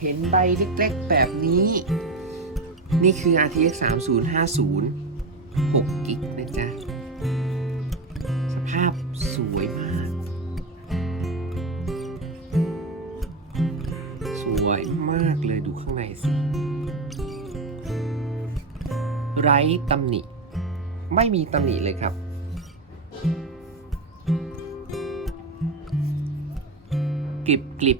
เห็นใบเล็กๆแบบนี้ นี่คือ RTX 3050 6กิกนะจ๊ะ สภาพสวยมาก สวยมากเลยดูข้างในสิ ไร้ตำหนิ ไม่มีตำหนิเลยครับกริบกริบ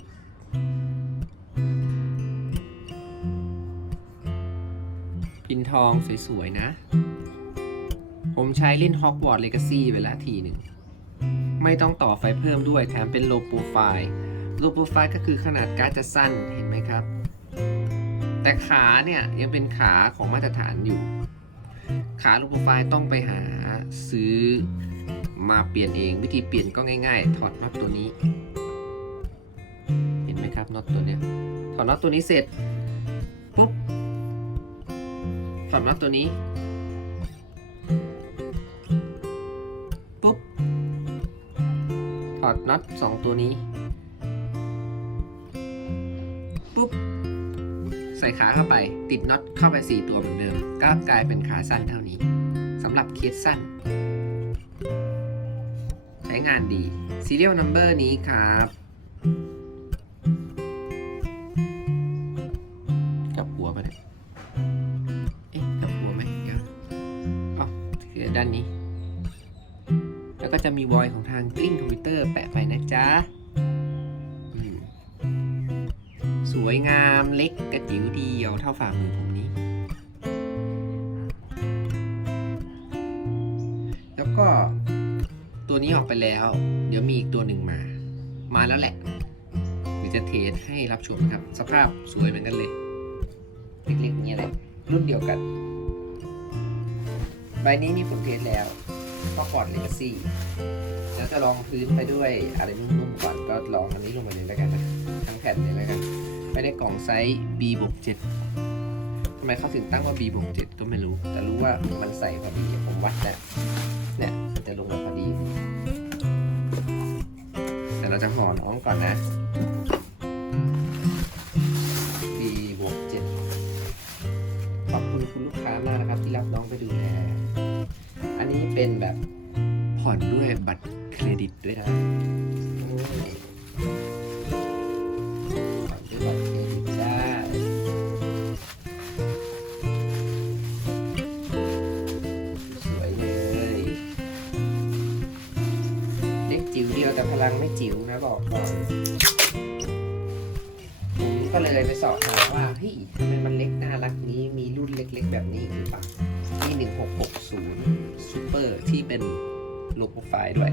นทองสวยๆนะ ผมใช้เล่น Hogwarts Legacy เวลาทีหนึ่ง ไม่ต้องต่อไฟเพิ่มด้วยแถมเป็น low profile low profile ก็คือขนาดการ์ดจะสั้นเห็นไหมครับ แต่ขาเนี่ยยังเป็นขาของมาตรฐานอยู่ ขา low profile ต้องไปหาซื้อมาเปลี่ยนเองวิธีเปลี่ยนก็ง่ายๆ ถอดน็อตตัวนี้ เห็นไหมครับน็อตตัวเนี้ยถอดน็อตตัวนี้เสร็จ ถอดน็อตตัวนี้ปุ๊บถอดน็อตสองตัวนี้ปุ๊บใส่ขาเข้าไปติดน็อตเข้าไป 4 ตัวเหมือนเดิม ก็กลายเป็นขาสั้นเท่านี้สำหรับเคสสั้น ใช้งานดี serial number นี้ครับ ด้านนี้ แล้วก็จะมีวอยของทางกลิ้งทวิตเตอร์แปะไปนะจ๊ะสวยงามเล็กกระจิ๋วเดียวเท่าฝ่ามือผมนี้ แล้วก็ตัวนี้ออกไปแล้ว เดี๋ยวมีอีกตัวหนึ่งมา มาแล้วแหละเดี๋ยวจะเทสให้รับชมนะครับ สภาพสวยเหมือนกันเลย เล็กๆนี่แหละรุ่นเดียวกัน ใบนี้มีผลเทสแล้ว ก็ฟอร์ดเลกาซี่แล้วจะลองพื้นไปด้วยอะไรนุ่มๆก่อนก็ลองอันนี้ลงมาเลยแล้วกันนะทั้งแผ่นเลยแล้วกันไม่ได้กล่องไซส์ B บวก7ทำไมเขาถึงตั้งว่า B บวก7ก็ไม่รู้ แต่รู้ว่ามันใส่พอดีผมวัดแล้วเนี่ยจะลงมาพอดี แต่เราจะห่อน้องก่อนนะ เป็นแบบผ่อนด้วยบัตรเครดิตด้วยนะผ่อนด้วยบัตรเครดิตจ้าสวยเลย เล็กจิ๋วเดียวแต่พลังไม่จิ๋วนะบอกก่อนผมก็เลยไปสอบถามว่าเฮ้ยทำไมมันเล็กน่ารักนี้มีรุ่นเล็ก ๆ แบบนี้หรือเปล่า ที่ 1660 Super ที่เป็นโลโกไฟล์ด้วย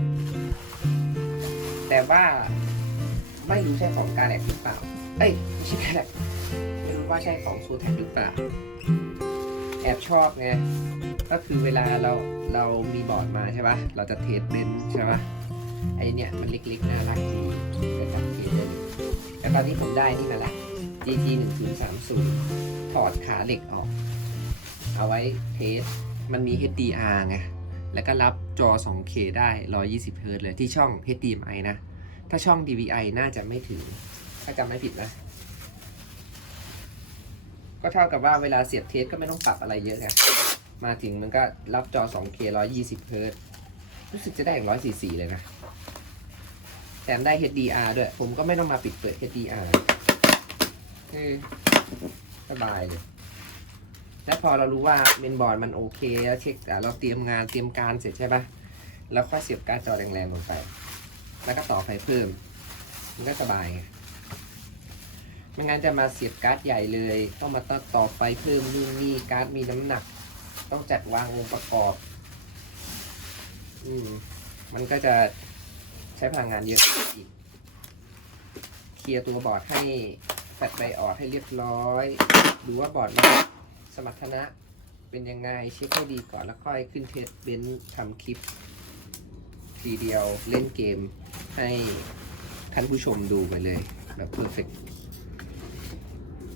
แต่ว่าไม่รู้ใช่ของการแลกหรือเปล่า เอ้ย ไม่ใช่การแลกไม่รู้ว่าใช่ของซูแท็กหรือเปล่า แอบชอบไง ก็คือเวลาเราเรามีบอร์ดมาใช่ปะเราจะเทสเบนใช่ปะไอเนี่ยมันเล็กๆน่ารักดีก็จำเทสได้ดีแต่ตอนนี้ผมได้นี่มาละ GT 1 0 3 0ถอดขาเหล็กออก เอาไว้เทส มันมี HDR ไง แล้วก็รับจอ 2K ได้ 120 Hz เลยที่ช่อง HDMI นะ ถ้าช่อง DVI น่าจะไม่ถึง ถ้าจำไม่ผิดนะ ก็เท่ากับว่าเวลาเสียบเทสก็ไม่ต้องปรับอะไรเยอะไง มาถึงมันก็รับจอ 2K 120 Hz รู้สึกจะได้อย่าง144 เลยนะ แถมได้ HDR ด้วย ผมก็ไม่ต้องมาปิดเปิด HDR คือสบายเลย และพอเรารู้ว่าเมนบอร์ดมันโอเค แล้วเช็คเราเตรียมงานเตรียมการเสร็จใช่ปะแล้วค่อยเสียบการ์ดจอแรงๆลงไป แล้วก็ต่อไฟเพิ่ม มันก็สบายไงไม่งั้นจะมาเสียบการ์ดใหญ่เลย ต้องมาต่อต่อไฟเพิ่มนู่นนี่การ์ดมีน้ำหนัก ต้องจัดวางองค์ประกอบ อืม มันก็จะใช้พลังงานเยอะอีก เคลียร์ตัวบอร์ดให้แฟลชไดออดให้เรียบร้อย ดูว่าบอร์ดมัน สมรรถนะเป็นยังไงเช็คให้ดีก่อนแล้วค่อยขึ้นเทสเบนซ์ทำคลิป ทีเดียวเล่นเกมให้ท่านผู้ชมดูไปเลย แบบเพอร์เฟก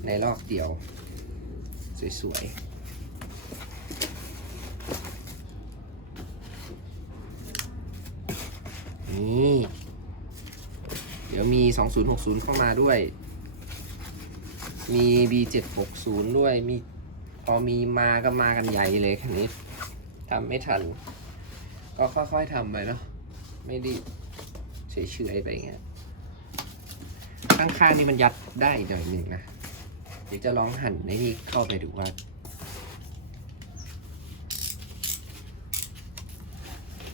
ในรอบเดียว สวยๆนี่เดี๋ยวมี 2060 เข้ามาด้วย มี B760 ด้วย มี พอมีมาก็มากันใหญ่เลยคันนี้ทำไม่ทัน ก็ค่อยๆทำไปเนาะไม่ได้เฉยๆไปอย่างเงี้ยข้างๆนี่มันยัดได้หน่อยหนึ่งนะเดี๋ยวจะลองหั่นในนี่เข้าไปดูว่า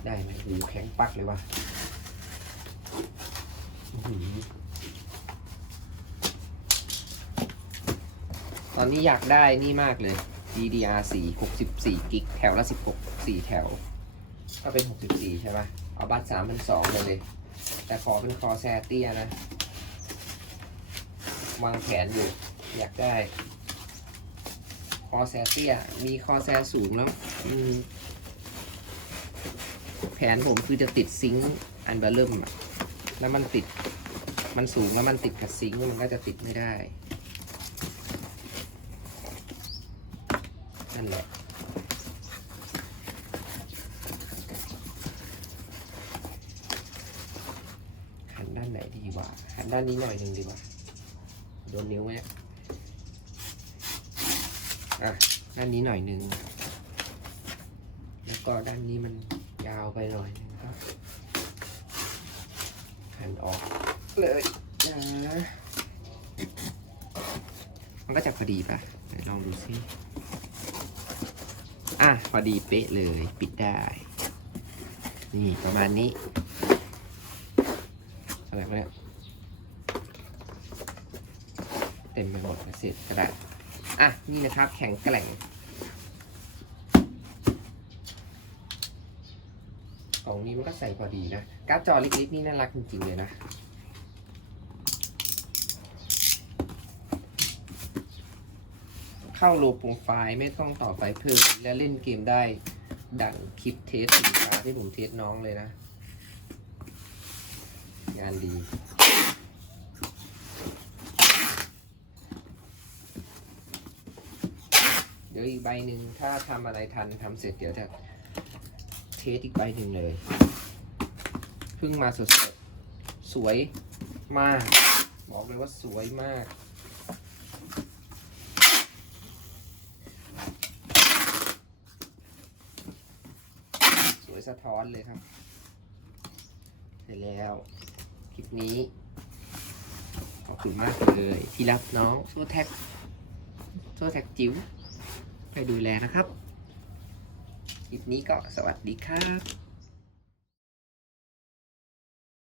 ได้ไหมดูแข็งปักเลยว่ะ อหือตอนนี้อยากได้นี่มากเลย DDR4 64กิกแถวละ 16 4 แถว ก็เป็น 64 ใช่ปะเอาบัตร3 2 0 0เลยเลย แต่ขอเป็นคอแซเตียนะ วางแผนอยู่ อยากได้ คอแซเตีย มีคอแซสูงแล้ว แผนผมคือจะติดซิงค์อันเบอร์เริ่มแล้วมันติด มันสูงแล้วมันติดกับซิงค์มันก็จะติดไม่ได้ นั่นแหละหันด้านไหนดีวะหันด้านนี้หน่อยหนึ่งดีกว่าโดนนิ้วไหมอะด้านนี้หน่อยหนึ่งแล้วก็ด้านนี้มันยาวไปหน่อยนึงครับหันออกเลยนะมันก็จะพอดีปะลองดูซิ อะ พอดีเป๊ะเลย ปิดได้ นี่ประมาณนี้ อะไรวะเนี่ยเต็มไปหมดนะเศษกระดาษอะ นี่นะครับ แข็งแกร่งกล่องนี้มันก็ใส่พอดีนะ การ์ดจอเล็กๆนี่น่ารักจริงๆเลยนะ เข้าโลโปรไฟล์ไม่ต้องต่อไฟเพิ่มและเล่นเกมได้ ดังคลิปเทสสินค้าที่ผมเทสน้องเลยนะ งานดีเดี๋ยวอีกใบหนึ่งถ้าทำอะไรทันทำเสร็จเดี๋ยวจะเทสอีกใบหนึ่งเลยเพิ่งมาสดๆสวยมาก บอกเลยว่าสวยมาก สวย สะท้อนเลยครับเสร็จแล้วคลิปนี้ขอบคุณมากเลยที่รับน้องโซแท็กโซแท็กจิ๋วไปดูแลนะครับ คลิปนี้ก็สวัสดีครับ